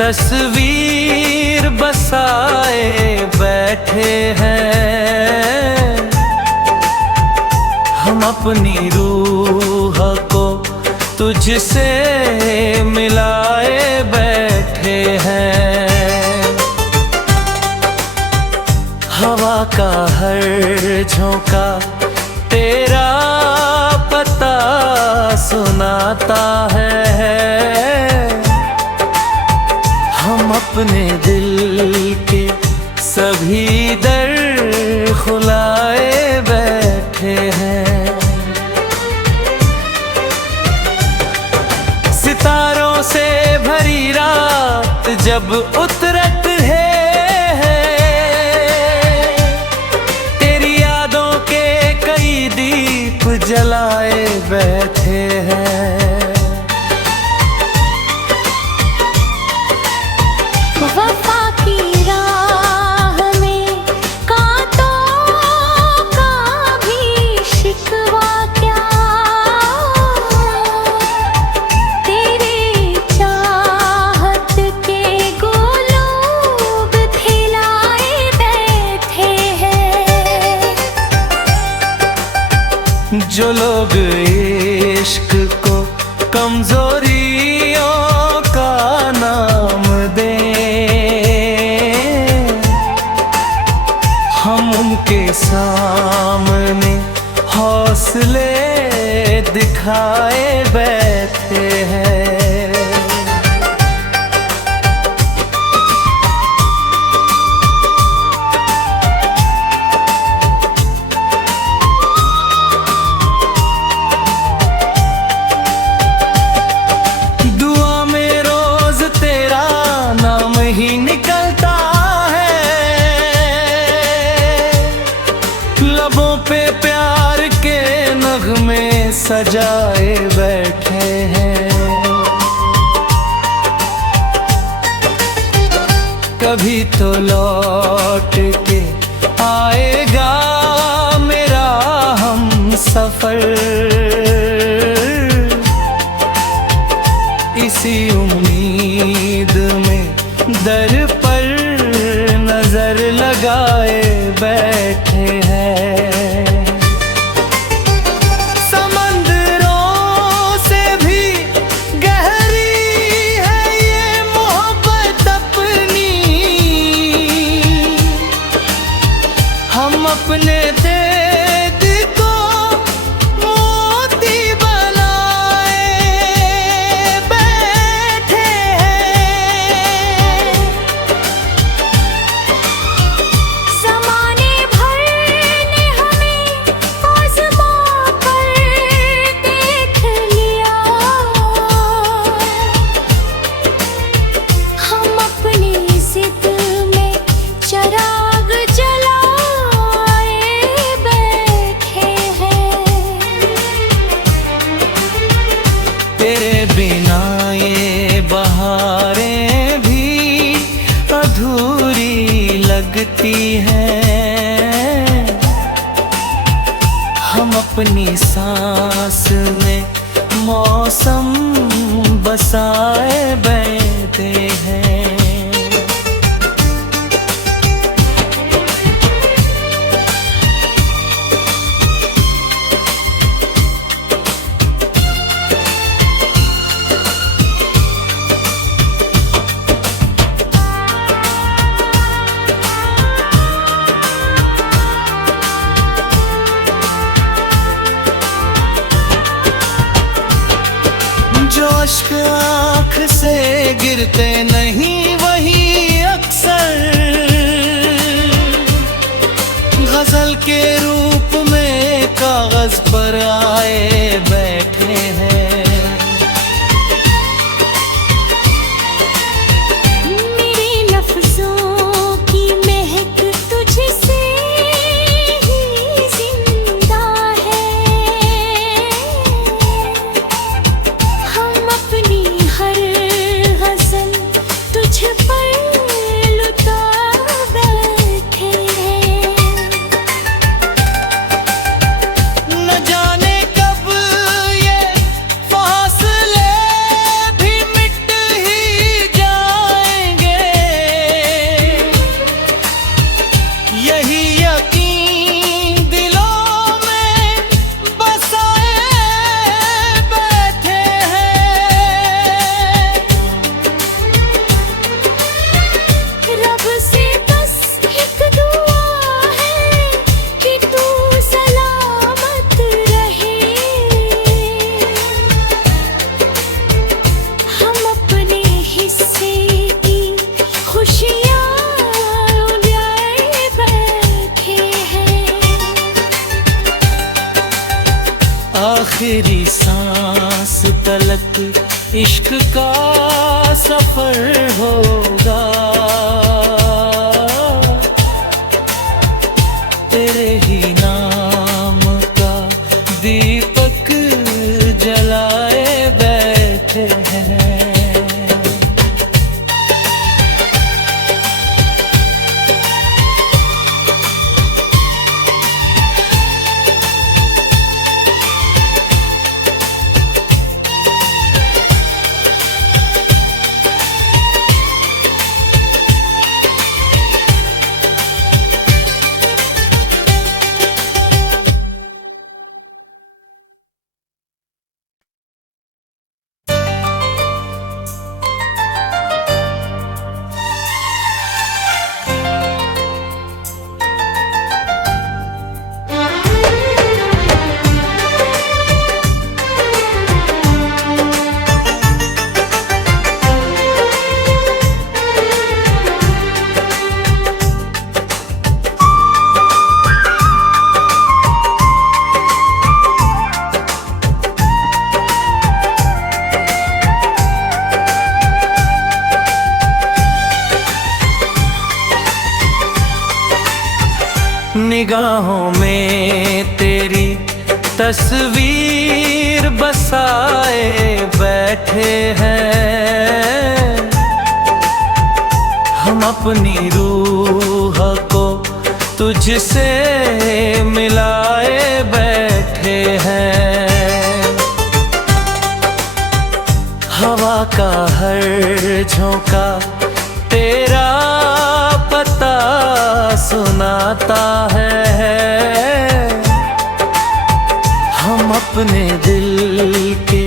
तस्वीर बसाए बैठे हैं हम, अपनी रूह को तुझसे मिलाए बैठे हैं। हवा का हर झोंका तेरा पता सुनाता है, हम अपने दिल के सभी दर खुलाए बैठे हैं। सितारों से भरी रात जब उतरत है, तेरी यादों के कई दीप जलाए बैठे हैं। वफा की राह में कांटों का भी शिकवा क्या, तेरे चाहत के गुलूब खिलाए बैठे हैं। जो लोग इश्क को कमजोरियों का नाम हम उनके सामने हौसले दिखाए बैठे हैं। दुआ में रोज तेरा नाम ही निकलता है, लबों पे प्यार के नगमे सजाए बैठे हैं। कभी तो लौट के आएगा मेरा हम सफर, इसी उम्मीद में दर पर नजर लगाए बैठे हैं। समंदरों से भी गहरी है ये मोहब्बत अपनी, हम अपने देद को मोती बनाए बैठे हैं। ज़माने भर ने हमें आज़मा कर देख लिया, हम अपनी ज़िद में चिराग जलाए बैठे हैं। तेरे बिना ये बहारें भी अधूरी लगती हैं, हम अपनी सांस में मौसम बसाए बैठे हैं। जो अश्क आँख से गिरते नहीं वही अक्सर गजल के रूप में कागज पर आए बैठे हैं। मेरे लफ्ज़ों की महक तुझसे ही जिंदा है, हम अपनी हर गज़ल तुझ पर लुटा बैठे हैं। न जाने कब ये आखिरी सांस तलक इश्क का सफर होगा। तेरे ही नाम का दीपक जलाए बैठे हैं। निगाहों में तेरी तस्वीर बसाए बैठे हैं। हम अपनी रूह को तुझसे मिलाए बैठे हैं। हवा का हर झोंका तेरा पता सुनाता है। हम अपने दिल के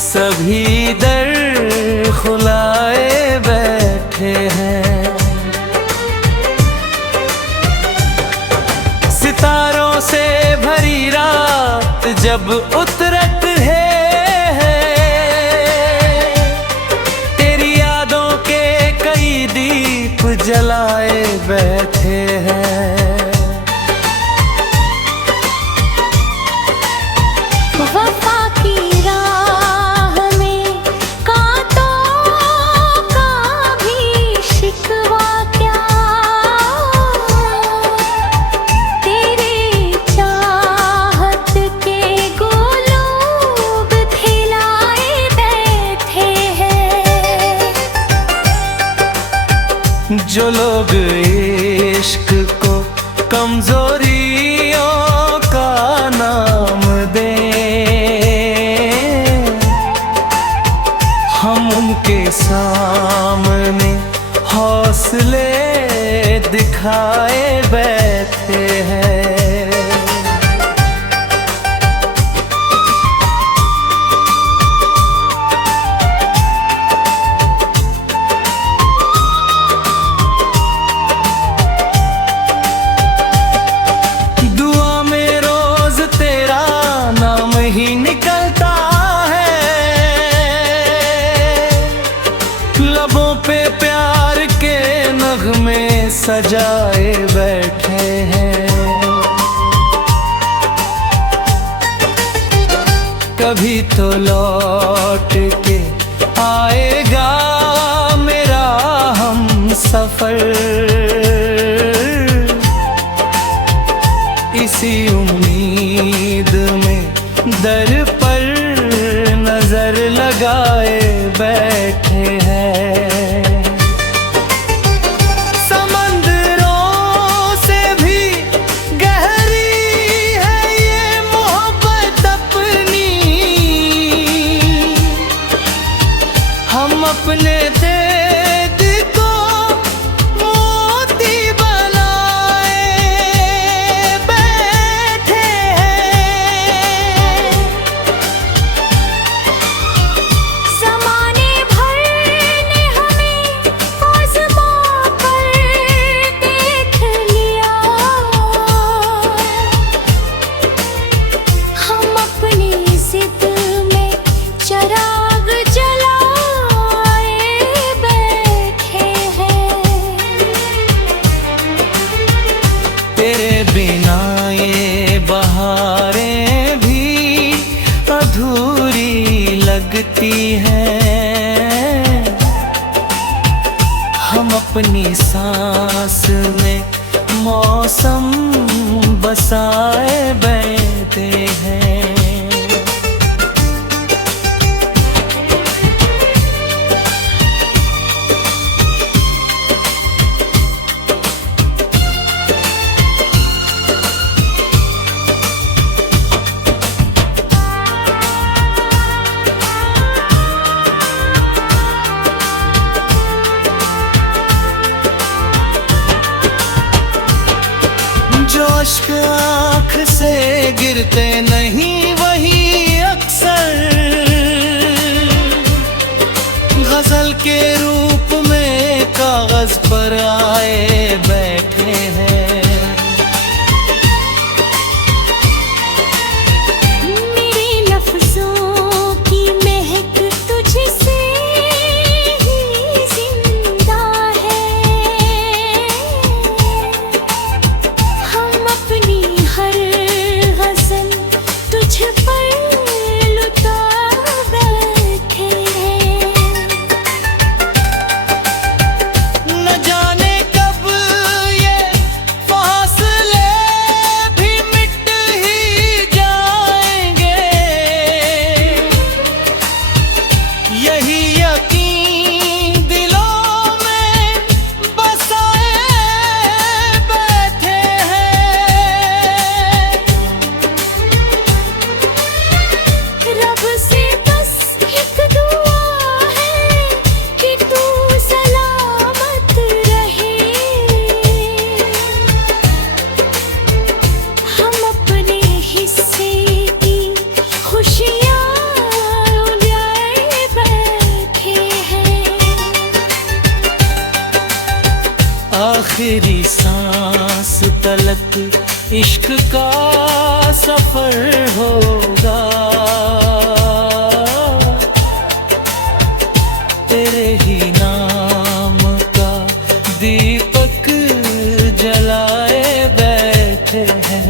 सभी दर खुलाए बैठे हैं। सितारों से भरी रात जब उतरत है, तेरी यादों के कई दीप जलाए बैठे हैं। वफा की राह में कांटों का भी शिकवा क्या, तेरे चाहत के गुलाब खिलाए बैठे हैं। जो लोग इश्क को कमजोरियों का नाम दें, हम उनके सामने हौसले दिखाए बैठे हैं। दुआ में रोज तेरा नाम ही निकलता है। लबों पे प्यार के नगमे सजाए बैठे हैं। कभी तो लौट के आएगा मेरा हम सफर। इसी उम्मीद में दर पर नजर लगाए बैठे हैं। समंदरों से भी गहरी है ये मोहब्बत अपनी। हम अपने दर्द को मोती बनाए बैठे हैं। अपनी सांस में मौसम बसाए बैठे हैं। जो अश्क आँख से गिरते नहीं वही अक्सर गजल के रूप में कागज पर आए बैठे हैं। मेरे लफ्जों की महक तुझसे ही जिंदा है। हम अपनी हर गजल तुझ पर लुटा बैठे हैं। न जाने कब ये फासले भी मिट ही जाएंगे। यही यकीन दिलों में बसाए बैठे हैं। रब से बस एक दुआ है कि तू सलामत रहे। हम अपने हिस्से की खुशियाँ उड़ाए बैठे हैं। आखिरी सांस तलक इश्क का सफर होगा। तेरे ही नाम का दीपक जलाए बैठे हैं।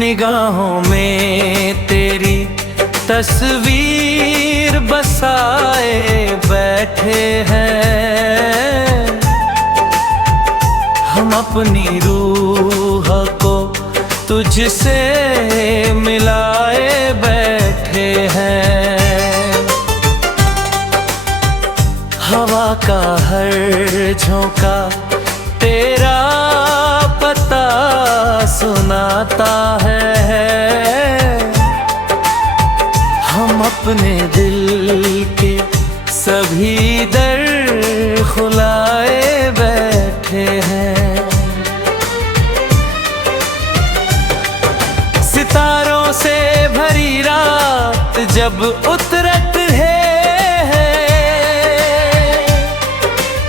निगाहों में तेरी तस्वीर बसाए बैठे हैं। हम अपनी रूह को तुझसे मिलाए बैठे हैं। हवा का हर झोंका तेरा पता सुनाता है। हम अपने दिल के सभी दर खुलाए बैठे हैं। सितारों से भरी रात जब उतरत है,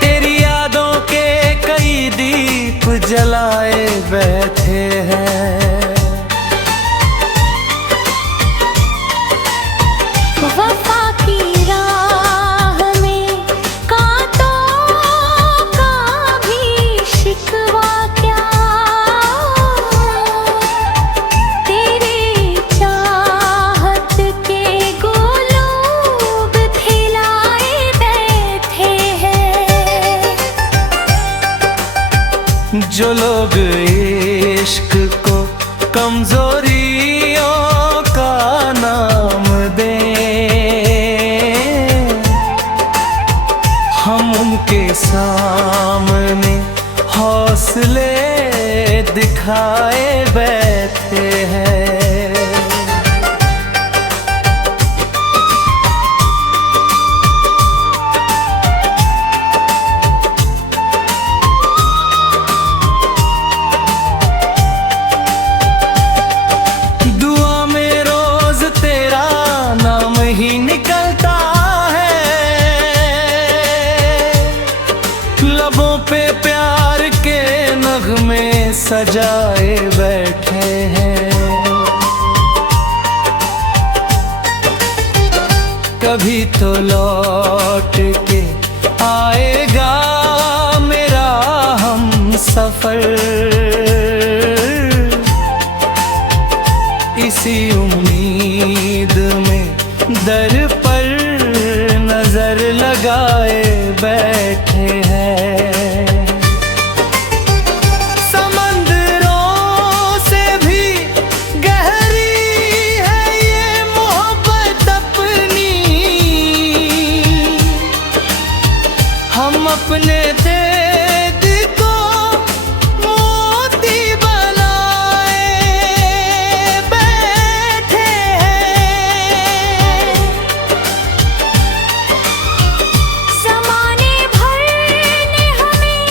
तेरी यादों के कई दीप जलाए बैठे हैं। वफा की राह में कांटों का भी शिकवा क्या। तेरे चाहत के गोलोग खिलाए बैठे हैं। जो लोग इश्क को कमजोरियों का नाम सामने हौसले दिखाए बैठे हैं। दुआ में रोज तेरा नाम ही निकलता है, लबों पे प्यार के नगमे सजाए बैठे हैं। कभी तो लौट के आएगा मेरा हम सफर, इसी उम्मीद में दर पर नजर लगाए बैठे हैं। समंदरों से भी गहरी है ये मोहब्बत अपनी, हम अपने देद को मोती बनाए बैठे हैं। ज़माने भर ने हमें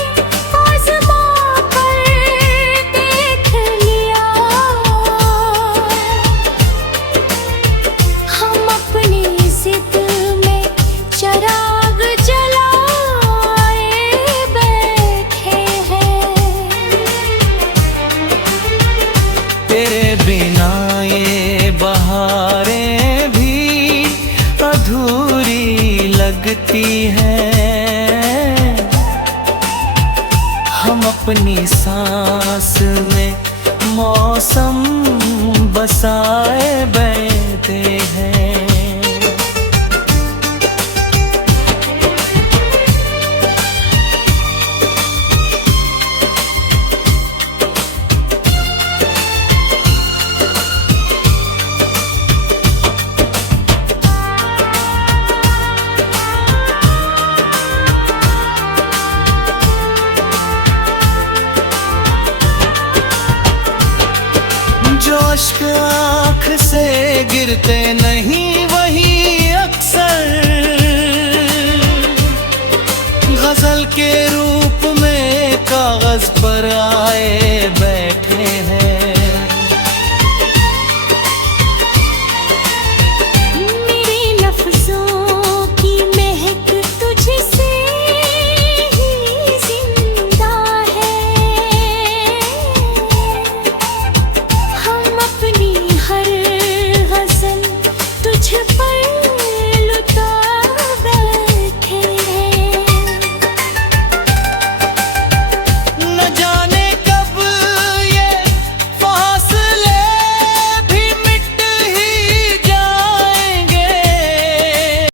आज़मा कर देख लिया, हम अपनी जिद में चिराग जलाए बैठे हैं। तेरे बिना ये बहारें भी अधूरी लगती हैं, हम अपनी सांस में मौसम बसाए बैठे हैं। जो अश्क आँख से गिरते नहीं वही